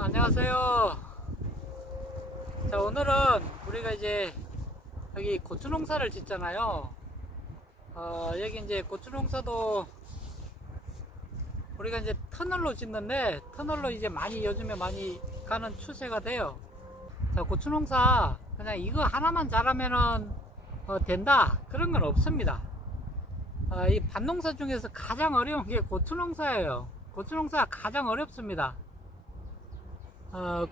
안녕하세요. 자, 오늘은 우리가 이제 여기 고추 농사를 짓잖아요. 여기 이제 고추 농사도 우리가 이제 터널로 짓는데, 터널로 이제 요즘에 많이 가는 추세가 돼요. 자, 고추 농사 그냥 이거 하나만 잘하면은 된다, 그런 건 없습니다. 이 밭농사 중에서 가장 어려운 게 고추 농사예요. 고추 농사가 가장 어렵습니다.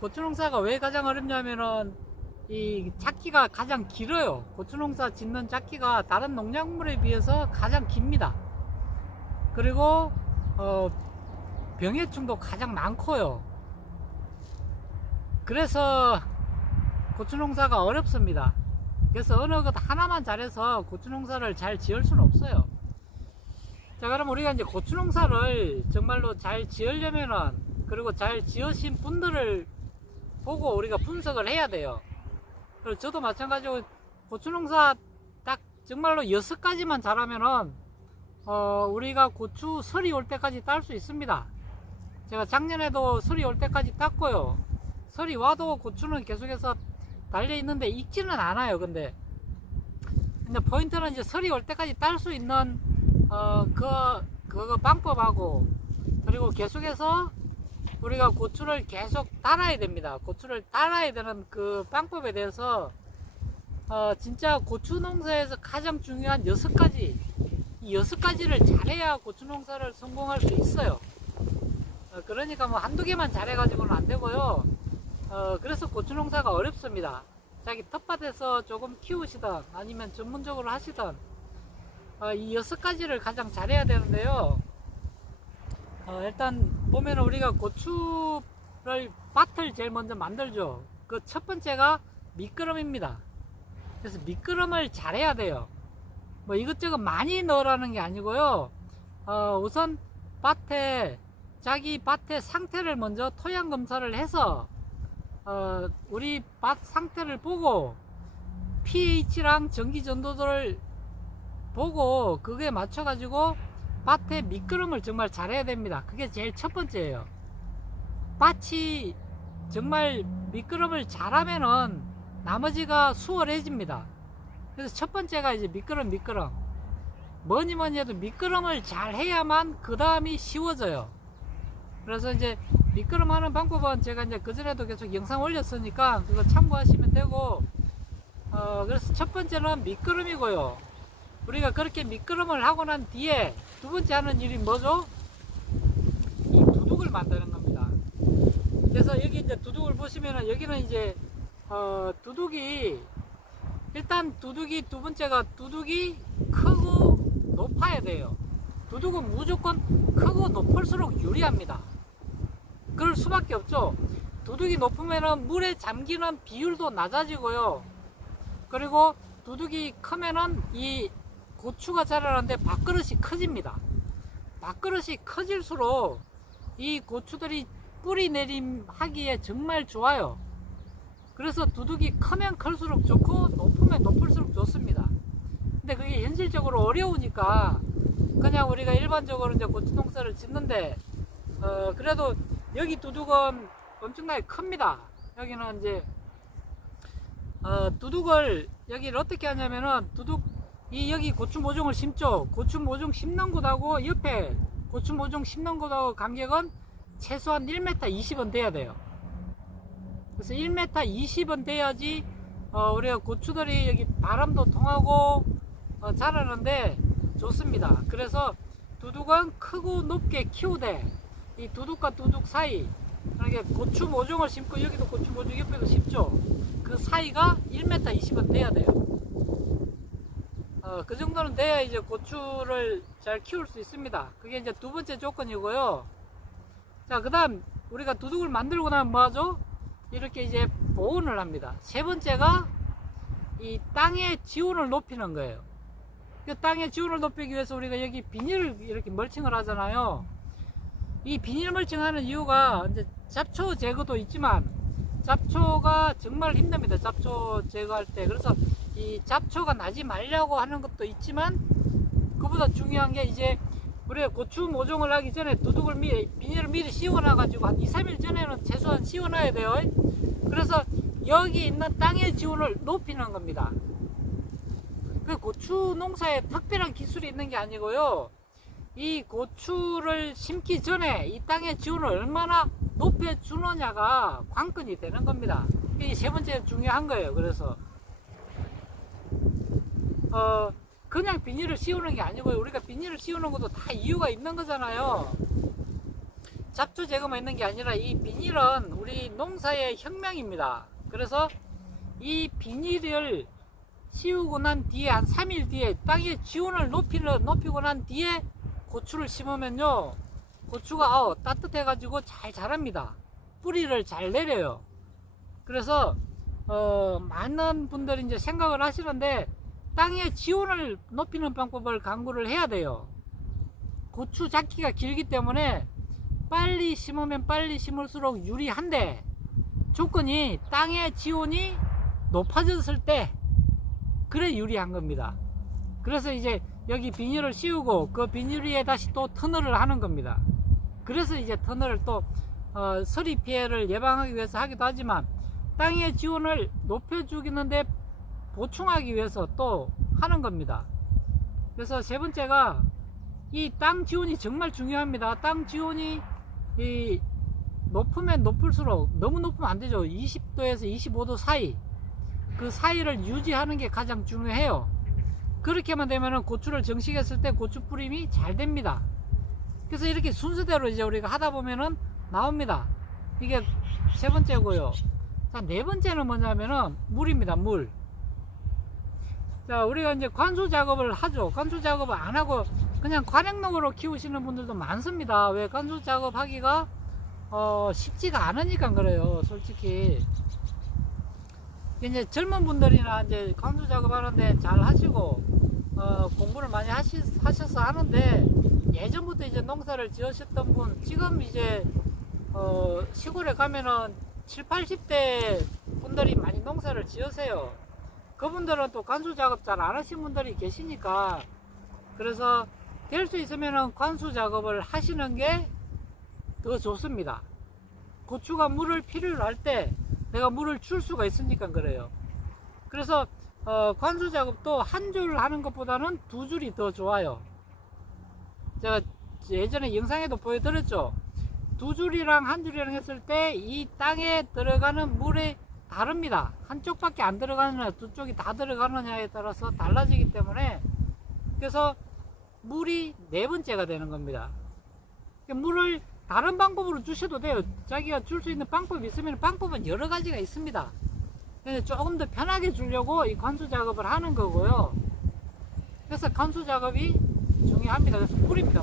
고추 농사가 왜 가장 어렵냐면은 이 작기가 가장 길어요. 고추 농사 짓는 작기가 다른 농작물에 비해서 가장 깁니다. 그리고 병해충도 가장 많고요. 그래서 고추 농사가 어렵습니다. 그래서 어느 것 하나만 잘해서 고추 농사를 잘 지을 수는 없어요. 자, 그럼 우리가 이제 고추 농사를 정말로 잘 지으려면은, 그리고 잘 지으신 분들을 보고 우리가 분석을 해야 돼요. 그리고 저도 마찬가지로 고추 농사 딱 정말로 6가지만 잘하면은 우리가 고추 설이 올 때까지 딸 수 있습니다. 제가 작년에도 설이 올 때까지 땄고요. 설이 와도 고추는 계속해서 달려 있는데 익지는 않아요. 근데 포인트는 이제 설이 올 때까지 딸 수 있는 그 방법하고, 그리고 계속해서 우리가 고추를 계속 따라야 됩니다. 고추를 따라야 되는 그 방법에 대해서 진짜 고추 농사에서 가장 중요한 6가지, 이 6가지를 잘해야 고추 농사를 성공할 수 있어요. 그러니까 뭐 한두 개만 잘해가지고는 안 되고요. 그래서 고추 농사가 어렵습니다. 자기 텃밭에서 조금 키우시던 아니면 전문적으로 하시던 이 6가지를 가장 잘해야 되는데요. 일단 보면 우리가 고추를 밭을 제일 먼저 만들죠. 그 첫 번째가 미끄럼입니다. 그래서 미끄럼을 잘해야 돼요. 뭐 이것저것 많이 넣으라는 게 아니고요. 우선 자기 밭의 상태를 먼저 토양 검사를 해서 우리 밭 상태를 보고 pH랑 전기 전도도를 보고 그게 맞춰 가지고 밭에 미끄럼을 정말 잘해야 됩니다. 그게 제일 첫 번째예요. 밭이 정말 미끄럼을 잘하면은 나머지가 수월해집니다. 그래서 첫 번째가 이제 미끄럼. 뭐니 해도 미끄럼을 잘 해야만 그 다음이 쉬워져요. 그래서 이제 미끄럼 하는 방법은 제가 이제 그전에도 계속 영상 올렸으니까 그거 참고하시면 되고, 그래서 첫 번째는 미끄럼이고요. 우리가 그렇게 미끄럼을 하고 난 뒤에 두 번째 하는 일이 뭐죠? 이 두둑을 만드는 겁니다. 그래서 여기 이제 두둑을 보시면은, 여기는 이제 두둑이, 일단 두둑이, 두 번째가 두둑이 크고 높아야 돼요. 두둑은 무조건 크고 높을수록 유리합니다. 그럴 수밖에 없죠. 두둑이 높으면은 물에 잠기는 비율도 낮아지고요. 그리고 두둑이 크면은 이 고추가 자라는데 밥그릇이 커집니다. 밥그릇이 커질수록 이 고추들이 뿌리 내림 하기에 정말 좋아요. 그래서 두둑이 크면 클수록 좋고 높으면 높을수록 좋습니다. 근데 그게 현실적으로 어려우니까 그냥 우리가 일반적으로 이제 고추 농사를 짓는데, 그래도 여기 두둑은 엄청나게 큽니다. 여기는 이제 두둑을 여기를 어떻게 하냐면은, 여기 고추 모종을 심죠. 고추 모종 심는 곳하고 옆에 고추 모종 심는 곳하고 간격은 최소한 1m 20은 돼야 돼요. 그래서 1m 20은 돼야지 우리가 고추들이 여기 바람도 통하고 자라는데 좋습니다. 그래서 두둑은 크고 높게 키우되, 이 두둑과 두둑 사이, 그러니까 고추 모종을 심고 여기도 고추 모종 옆에도 심죠. 그 사이가 1m 20은 돼야 돼요. 그 정도는 돼야 이제 고추를 잘 키울 수 있습니다. 그게 이제 두 번째 조건이고요. 자, 그 다음 우리가 두둑을 만들고 나면 뭐하죠? 이렇게 이제 보온을 합니다. 세 번째가 이 땅의 지온을 높이는 거예요. 그 땅의 지온을 높이기 위해서 우리가 여기 비닐을 이렇게 멀칭을 하잖아요. 이 비닐 멀칭하는 이유가 이제 잡초 제거도 있지만, 잡초가 정말 힘듭니다. 잡초 제거할 때. 그래서 이 잡초가 나지 말려고 하는 것도 있지만, 그보다 중요한 게 이제 우리가 고추 모종을 하기 전에 두둑을 비닐을 미리 씌워놔가지고 한 2, 3일 전에는 최소한 씌워놔야 돼요. 그래서 여기 있는 땅의 지온을 높이는 겁니다. 그 고추 농사에 특별한 기술이 있는 게 아니고요. 이 고추를 심기 전에 이 땅의 지온을 얼마나 높여주느냐가 관건이 되는 겁니다. 이게 세 번째 중요한 거예요. 그래서 그냥 비닐을 씌우는 게 아니고요. 우리가 비닐을 씌우는 것도 다 이유가 있는 거잖아요. 잡초 제거만 있는 게 아니라 이 비닐은 우리 농사의 혁명입니다. 그래서 이 비닐을 씌우고 난 뒤에 한 3일 뒤에 땅의 지온을 높이고 난 뒤에 고추를 심으면요, 고추가 따뜻해 가지고 잘 자랍니다. 뿌리를 잘 내려요. 그래서 많은 분들이 이제 생각을 하시는데 땅의 지온을 높이는 방법을 강구를 해야 돼요. 고추 작기가 길기 때문에 빨리 심으면 빨리 심을수록 유리한데, 조건이 땅의 지온이 높아졌을 때 그래 유리한 겁니다. 그래서 이제 여기 비닐을 씌우고 그 비닐 위에 다시 또 터널을 하는 겁니다. 그래서 이제 터널을 또 서리 피해를 예방하기 위해서 하기도 하지만 땅의 지온을 높여주기는데 보충하기 위해서 또 하는 겁니다. 그래서 세 번째가 이 땅 지온이 정말 중요합니다. 땅 지온이 높으면 높을수록, 너무 높으면 안 되죠. 20도에서 25도 사이, 그 사이를 유지하는 게 가장 중요해요. 그렇게만 되면은 고추를 정식했을 때 고추 뿌림이 잘 됩니다. 그래서 이렇게 순서대로 이제 우리가 하다 보면은 나옵니다. 이게 세 번째고요. 자, 네 번째는 뭐냐면은 물입니다. 물. 자, 우리가 이제 관수 작업을 하죠. 관수 작업을 안 하고 그냥 관행농으로 키우시는 분들도 많습니다. 왜? 관수 작업 하기가 쉽지가 않으니까 그래요. 솔직히 이제 젊은 분들이나 이제 관수 작업 하는데 잘 하시고 공부를 많이 하셔서 하는데, 예전부터 이제 농사를 지으셨던 분, 지금 이제 시골에 가면은 7, 80대 분들이 많이 농사를 지으세요. 그분들은 또 관수 작업 잘 안 하신 분들이 계시니까, 그래서 될 수 있으면은 관수 작업을 하시는 게 더 좋습니다. 고추가 물을 필요로 할 때 내가 물을 줄 수가 있으니까 그래요. 그래서 관수 작업도 한 줄 하는 것보다는 두 줄이 더 좋아요. 제가 예전에 영상에도 보여드렸죠. 두 줄이랑 한 줄이랑 했을 때 이 땅에 들어가는 물이 다릅니다. 한쪽밖에 안 들어가느냐 두 쪽이 다 들어가느냐에 따라서 달라지기 때문에, 그래서 물이 네 번째가 되는 겁니다. 물을 다른 방법으로 주셔도 돼요. 자기가 줄 수 있는 방법이 있으면 방법은 여러 가지가 있습니다. 근데 조금 더 편하게 주려고 이 관수 작업을 하는 거고요. 그래서 관수 작업이 중요합니다. 그래서 물입니다.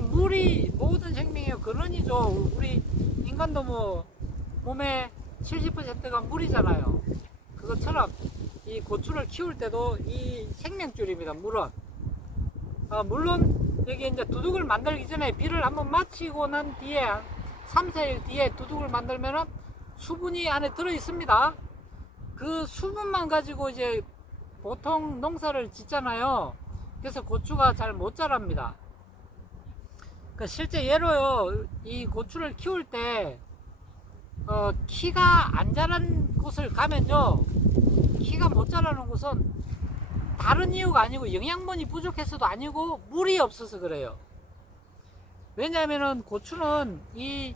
물이 모든 생명의 근원이죠. 우리 인간도 뭐 몸의 70%가 물이잖아요. 그것처럼 이 고추를 키울 때도 이 생명줄입니다. 물은 물론 여기 이제 두둑을 만들기 전에 비를 한번 마치고 난 뒤에 3, 4일 뒤에 두둑을 만들면은 수분이 안에 들어 있습니다. 그 수분만 가지고 이제 보통 농사를 짓잖아요. 그래서 고추가 잘 못 자랍니다. 실제 예로요, 이 고추를 키울 때 키가 안 자란 곳을 가면요, 키가 못 자라는 곳은 다른 이유가 아니고 영양분이 부족해서도 아니고 물이 없어서 그래요. 왜냐하면은 고추는 이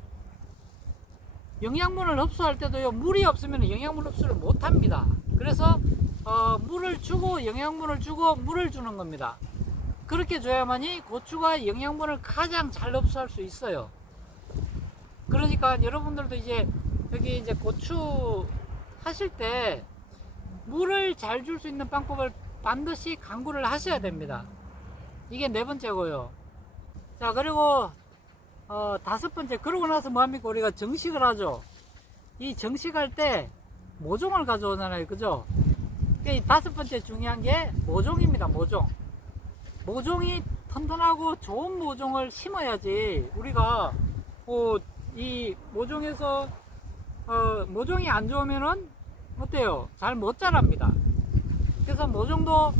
영양분을 흡수할 때도요, 물이 없으면 영양분 흡수를 못 합니다. 그래서 물을 주고 영양분을 주고 물을 주는 겁니다. 그렇게 줘야만이 고추가 영양분을 가장 잘 흡수할 수 있어요. 그러니까 여러분들도 이제 여기 이제 고추 하실 때 물을 잘 줄 수 있는 방법을 반드시 강구를 하셔야 됩니다. 이게 네 번째고요. 자, 그리고 다섯 번째, 그러고 나서 뭐합니까? 우리가 정식을 하죠. 이 정식할 때 모종을 가져오잖아요. 그죠? 이 다섯 번째 중요한 게 모종입니다. 모종이 튼튼하고 좋은 모종을 심어야지 우리가 이 모종에서 모종이 안 좋으면은 어때요? 잘 못 자랍니다. 그래서 모종도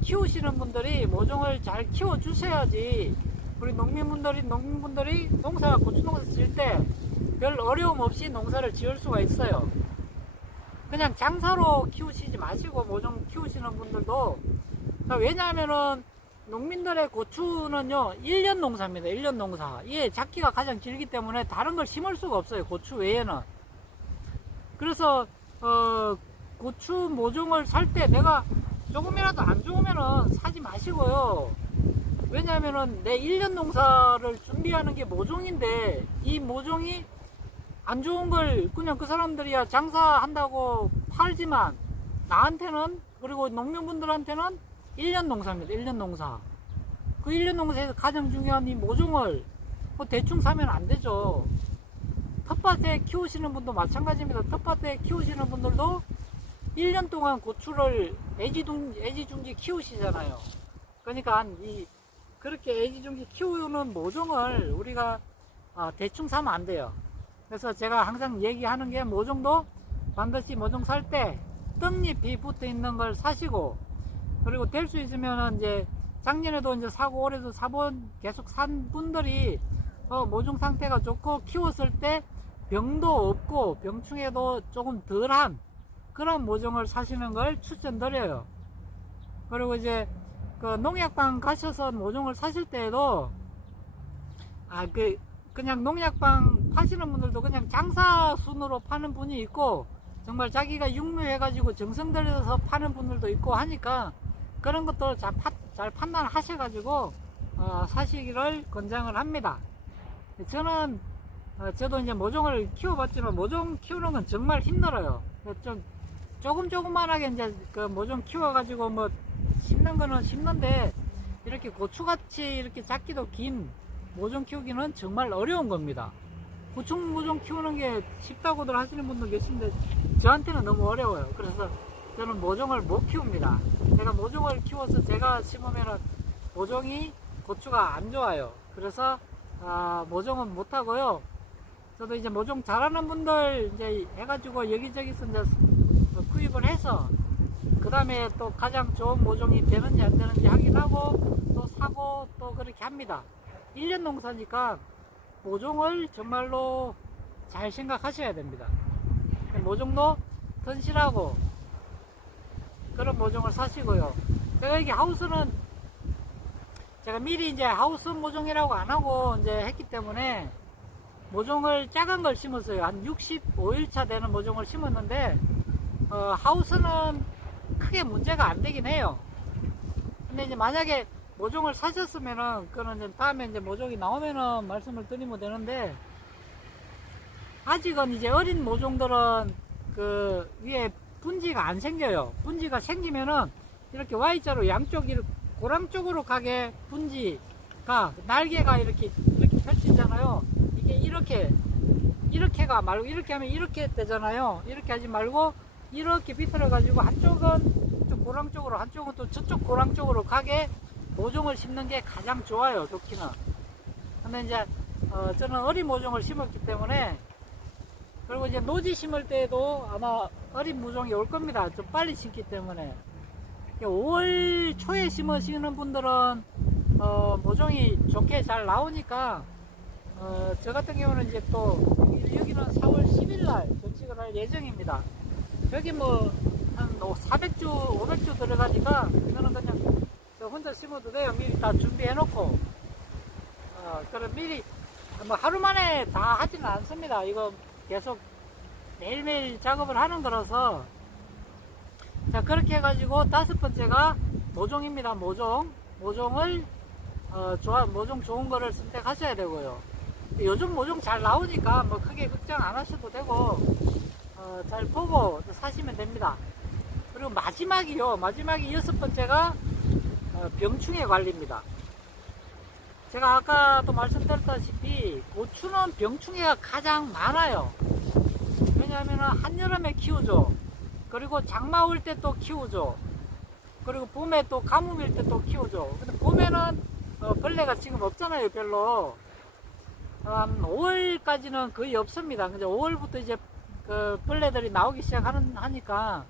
키우시는 분들이 모종을 잘 키워 주셔야지 우리 농민분들이 고추 농사 지을 때 별 어려움 없이 농사를 지을 수가 있어요. 그냥 장사로 키우시지 마시고 모종 키우시는 분들도, 왜냐하면은 농민들의 고추는요 1년 농사입니다. 1년 농사. 이게 작기가 가장 길기 때문에 다른 걸 심을 수가 없어요, 고추 외에는. 그래서 고추 모종을 살 때 내가 조금이라도 안 좋으면은 사지 마시고요. 왜냐하면은 내 1년 농사를 준비하는 게 모종인데, 이 모종이 안 좋은 걸 그냥 그 사람들이야 장사한다고 팔지만, 나한테는, 그리고 농민분들한테는 1년 농사입니다. 1년 농사. 그 1년 농사에서 가장 중요한 이 모종을 뭐 대충 사면 안 되죠. 텃밭에 키우시는 분도 마찬가지입니다. 텃밭에 키우시는 분들도 1년 동안 고추를 애지중지 키우시잖아요. 그러니까 그렇게 애지중지 키우는 모종을 우리가 대충 사면 안 돼요. 그래서 제가 항상 얘기하는 게, 모종도 반드시 모종 살 때 떡잎이 붙어 있는 걸 사시고, 그리고 될 수 있으면 이제 작년에도 이제 사고 올해도 계속 산 분들이 모종 상태가 좋고 키웠을 때 병도 없고 병충해도 조금 덜한 그런 모종을 사시는 걸 추천드려요. 그리고 이제 그 농약방 가셔서 모종을 사실 때에도 그냥 농약방 파시는 분들도 그냥 장사 순으로 파는 분이 있고, 정말 자기가 육류해가지고 정성 들여서 파는 분들도 있고 하니까, 그런 것도 잘 판단하셔가지고 사시기를 권장을 합니다. 저도 이제 모종을 키워봤지만, 모종 키우는 건 정말 힘들어요. 조금만하게 이제 그 모종 키워가지고 뭐 심는 거는 심는데, 이렇게 고추같이 이렇게 작기도 긴 모종 키우기는 정말 어려운 겁니다. 고추 모종 키우는 게 쉽다고들 하시는 분들 계신데, 저한테는 너무 어려워요. 그래서 저는 모종을 못 키웁니다. 제가 모종을 키워서 제가 심으면은 고추가 안 좋아요. 그래서 모종은 못 하고요. 저도 이제 모종 잘하는 분들 이제 해가지고 여기저기서 이제 구입을 해서, 그 다음에 또 가장 좋은 모종이 되는지 안 되는지 확인하고 또 사고 또 그렇게 합니다. 1년 농사니까 모종을 정말로 잘 생각하셔야 됩니다. 모종도 튼실하고 그런 모종을 사시고요. 제가 여기 하우스는 제가 미리 이제 하우스 모종이라고 안 하고 이제 했기 때문에 모종을 작은 걸 심었어요. 한 65일차 되는 모종을 심었는데, 하우스는 크게 문제가 안 되긴 해요. 근데 이제 만약에 모종을 사셨으면은, 그거는 이제 다음에 이제 모종이 나오면은 말씀을 드리면 되는데, 아직은 이제 어린 모종들은 그 위에 분지가 안 생겨요. 분지가 생기면은 이렇게 Y자로 양쪽 고랑 쪽으로 가게 분지가, 날개가 이렇게 펼치잖아요. 이게 이렇게가 말고, 이렇게 하면 이렇게 되잖아요. 이렇게 하지 말고 이렇게 비틀어 가지고 한쪽은 좀 고랑 쪽으로, 한쪽은 또 저쪽 고랑 쪽으로 가게 모종을 심는 게 가장 좋아요, 좋기는. 근데 이제 저는 어린 모종을 심었기 때문에, 그리고 이제 노지 심을 때도 아마 어린 모종이 올 겁니다. 좀 빨리 심기 때문에. 5월 초에 심으시는 분들은 모종이 좋게 잘 나오니까, 저 같은 경우는 이제 또 여기는 4월 10일 날 전직을 할 예정입니다. 여기 뭐 한 400주 500주 들어가니까 이거는 그냥 저 혼자 심어도 돼요. 미리 다 준비해 놓고. 그럼 미리 뭐 하루 만에 다 하지는 않습니다. 이거 계속 매일매일 작업을 하는 거라서. 자, 그렇게 해가지고 5번째가 모종입니다. 모종을 모종 좋은 거를 선택하셔야 되고요. 요즘 모종 잘 나오니까 뭐 크게 걱정 안 하셔도 되고, 잘 보고 사시면 됩니다. 그리고 마지막이 6번째가 병충해 관리입니다. 제가 아까도 말씀드렸다시피 고추는 병충해가 가장 많아요. 왜냐하면 한여름에 키우죠. 그리고 장마 올 때 또 키우죠. 그리고 봄에 또 가뭄일 때 또 키우죠. 근데 봄에는 벌레가 지금 없잖아요, 별로. 한 5월까지는 거의 없습니다. 근데 5월부터 이제 그 벌레들이 나오기 시작하니까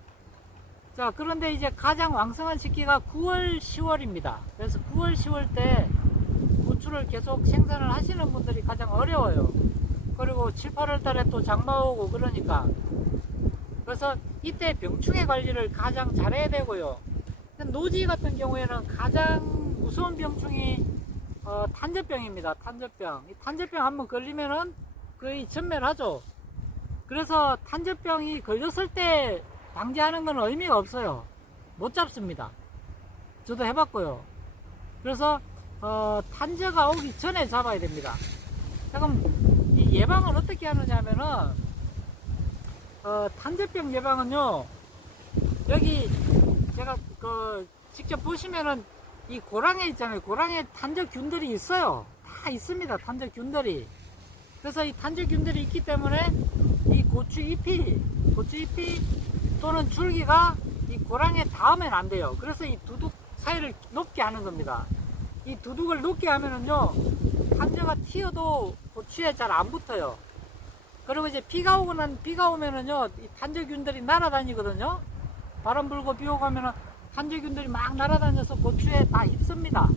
자, 그런데 이제 가장 왕성한 시기가 9월, 10월입니다. 그래서 9월, 10월 때 고추를 계속 생산을 하시는 분들이 가장 어려워요. 그리고 7, 8월 달에 또 장마 오고 그러니까. 그래서 이때 병충해 관리를 가장 잘해야 되고요. 노지 같은 경우에는 가장 무서운 병충이 탄저병입니다. 탄저병. 이 탄저병 한번 걸리면은 거의 전멸하죠. 그래서 탄저병이 걸렸을 때 방지하는 건 의미가 없어요. 못 잡습니다. 저도 해봤고요. 그래서 탄저가 오기 전에 잡아야 됩니다. 자, 그럼 이 예방을 어떻게 하느냐 하면은 탄저병 예방은요, 여기 제가 직접 보시면은 이 고랑에 있잖아요. 고랑에 탄저균들이 있어요. 다 있습니다. 탄저균들이. 그래서 이 탄저균들이 있기 때문에 이 고추잎이 또는 줄기가 이 고랑에 닿으면 안 돼요. 그래서 이 두둑 사이를 높게 하는 겁니다. 이 두둑을 높게 하면은요, 탄저가 튀어도 고추에 잘 안 붙어요. 그리고 이제 비가 오면은요, 이 탄저균들이 날아다니거든요. 바람 불고 비 오고 하면은 탄저균들이 막 날아다녀서 고추에 다 휩습니다.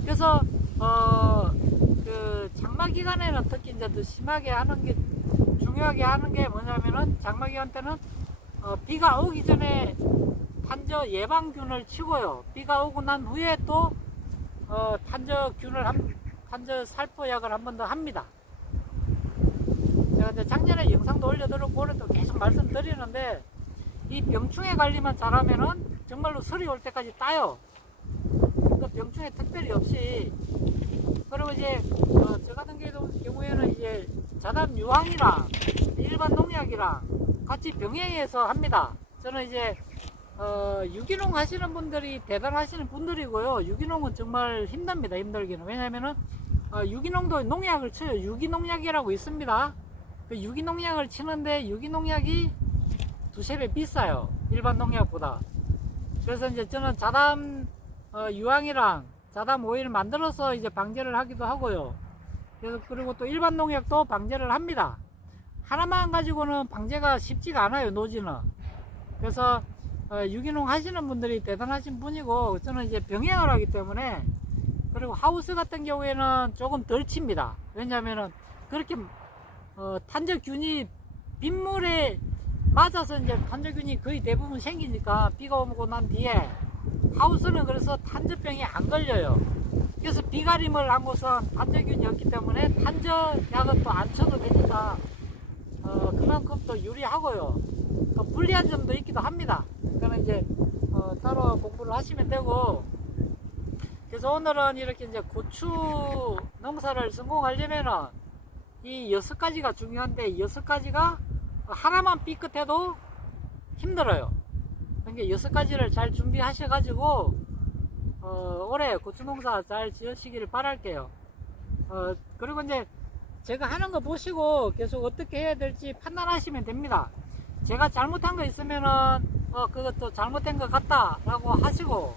그래서 그 장마 기간에는 특히 이제 더 심하게 하는 게, 중요하게 하는 게 뭐냐면은, 장마 기간 때는 비가 오기 전에 탄저 예방균을 치고요. 비가 오고 난 후에 또 탄저 살포약을 한 번 더 합니다. 제가 이제 작년에 영상도 올려드렸고 올해도 계속 말씀드리는데, 이 병충해 관리만 잘하면은 정말로 설이 올 때까지 따요. 그 병충해 특별히 없이. 그리고 이제 저 같은 경우에는 이제 자담 유황이랑 일반 농약이랑 같이 병행해서 합니다. 저는 이제 유기농 하시는 분들이 대단하시는 분들이고요. 유기농은 정말 힘듭니다. 힘들기는. 왜냐면은 유기농도 농약을 쳐요. 유기농약이라고 있습니다. 그 유기농약을 치는데 유기농약이 두세 배 비싸요. 일반 농약보다. 그래서 이제 저는 자담 유황이랑 자담 오일 만들어서 이제 방제를 하기도 하고요. 그래서 그리고 또 일반 농약도 방제를 합니다. 하나만 가지고는 방제가 쉽지가 않아요. 노지는. 그래서 유기농 하시는 분들이 대단하신 분이고, 저는 이제 병행을 하기 때문에. 그리고 하우스 같은 경우에는 조금 덜 칩니다. 왜냐면은 그렇게 탄저균이 빗물에 맞아서 이제 탄저균이 거의 대부분 생기니까, 비가 오고 난 뒤에 하우스는 그래서 탄저병이 안 걸려요. 그래서 비가림을 한 곳은 탄저균이 없기 때문에 탄저약은 또 안 쳐도 되니까 그만큼 또 유리하고요. 또 불리한 점도 있기도 합니다. 그러니까 이제 따로 공부를 하시면 되고. 그래서 오늘은 이렇게 이제 고추 농사를 성공하려면은 이 6가지가 중요한데, 이 6가지가 하나만 삐끗해도 힘들어요. 그러니까 6가지를 잘 준비하셔가지고 올해 고추 농사 잘 지으시기를 바랄게요. 그리고 이제 제가 하는 거 보시고 계속 어떻게 해야 될지 판단하시면 됩니다. 제가 잘못한 거 있으면은 그것도 잘못된 것 같다 라고 하시고,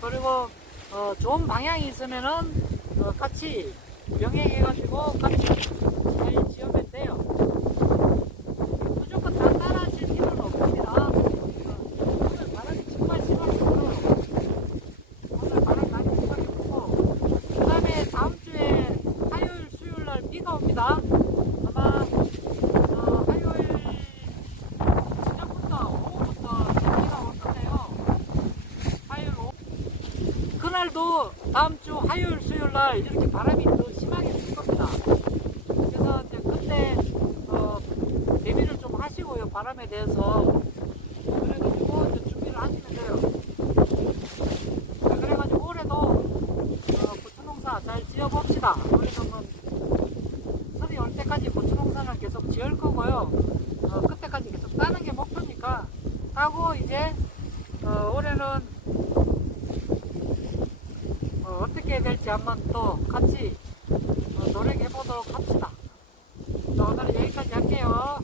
그리고 좋은 방향이 있으면은 같이 병행해가지고 같이 잘 지으면 돼요. 무조건 다 따라하실 필요는 없습니다. 오늘 바람이 정말 심하고, 오늘 바람 많이 심하고, 그 다음에 다음 주에 화요일, 수요일 날 비가 옵니다. 아마 화요일 저녁부터 오후부터 비가 올 건데요. 화요일 오후 그날도 다음 주 화요일, 수요일 날 이렇게 바람이 더 심하게 불 겁니다. 그래서 이제 그때 대비를 좀 하시고요. 바람에 대해서. 그래가지고 이제 준비를 하시면 돼요. 그래가지고 올해도 고추농사 잘 지어봅시다. 올해도 설이 올 때까지 고추농사는 계속 지을 거고요. 그때까지 계속 따는 게 목표니까 따고, 이제 올해는 어떻게 해야 될지 한번 또 같이 노력해 보도록 합시다. 오늘은 여기까지 할게요.